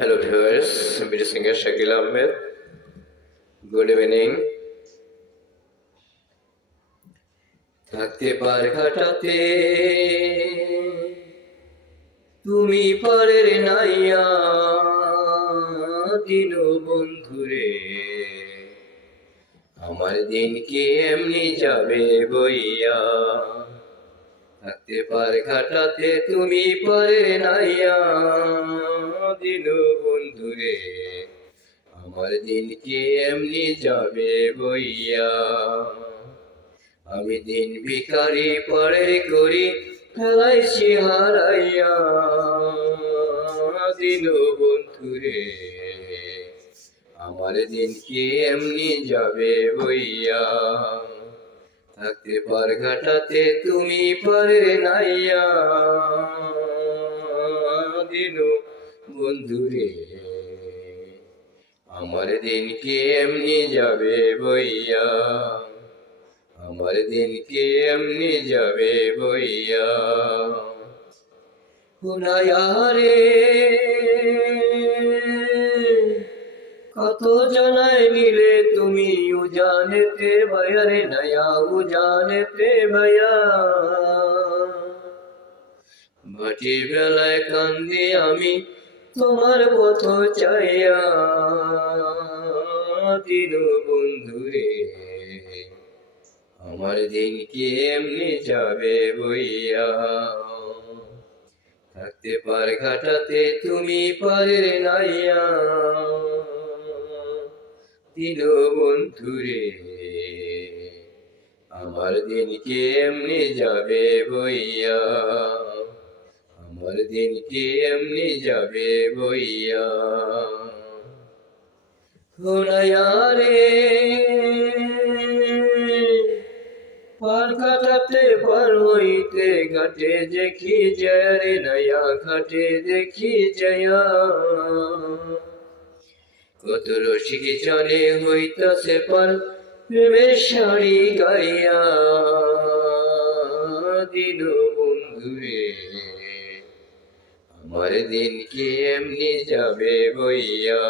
Hello viewers, video singer Shakil Ahmed. Good evening. থাকতে পার ঘাটাতে তুমি পরের নাইয়া দিন বন্ধুরে, আমার দিন কি এমনি যাবে বইয়া। থাকতে পার ঘাটাতে তুমি পরের নাইয়া দিন বন্ধুরে, আমার দিন কি এমনি যাবে বইয়া। আমি দিন ভিখারি পরের করি ফেলাইছি হারাইয়া দিন বন্ধুরে, আমার দিন কি এমনি যাবে বইয়া। থাকতে পার ঘাটাতে তুমি পরের নাইয়া দিন বন্ধুরে, আমার দিন কি এমনি যাবে বইয়া। আমার দিন কি এমনি যাবে বইয়া। হুনায়ারে কত জনায় মিলে তুমি উজানেতে ভয়ারে নয়া উজানেতে ভয়া। ভাটি বেলায় কান্দি আমি তোমার পথ চাইয়া দিন বন্ধুরে, আমার দিন কি এমনি যাবে বইয়া। থাকতে পার ঘাটাতে তুমি পারের নাইয়া দিন বন্ধুরে, আমার দিন কি এমনি যাবে বইয়া। আমার দিন কি এমনি যাবে বইয়া। হুনায়ারে পার কাটাতে পার হইতে ঘাটে দেখি জয়া রে নয়া ঘাটে দেখি জয়া। কত রসিক চলে হইতাছে পার প্রেমের শাড়ি গাইয়া দিন বন্ধুরে, আমার দিন কি এমনি যাবে বইয়া।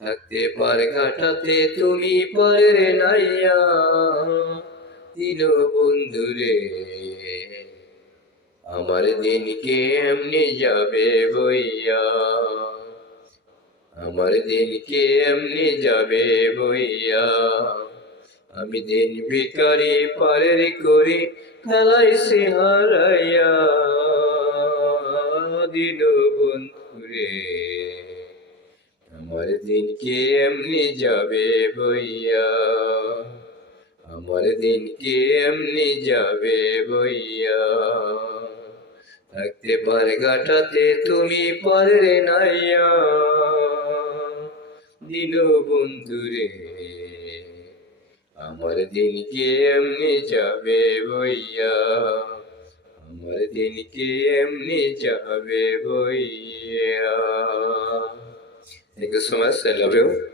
থাকতে পার ঘাটাতে তুমি পরের নাইয়া দিন বন্ধুরে, আমার দিন কি এমনি যাবে বইয়া। আমার দিন কি এমনি যাবে বইয়া। আমি দিন ভিখারি পারের করি ফেলাইছি হারাইয়া দিন বন্ধুরে, আমার দিন কি এমনি যাবে বইয়া। আমার দিন কি এমনি যাবে বইয়া। থাকতে পার ঘাটাতে তুমি পরের নাইয়া দিন বন্ধুরে, আমার দিন কি এমনি যাবে বইয়া। আমার দিন কি এমনি যাবে বইয়া। Thank you so much. I love you.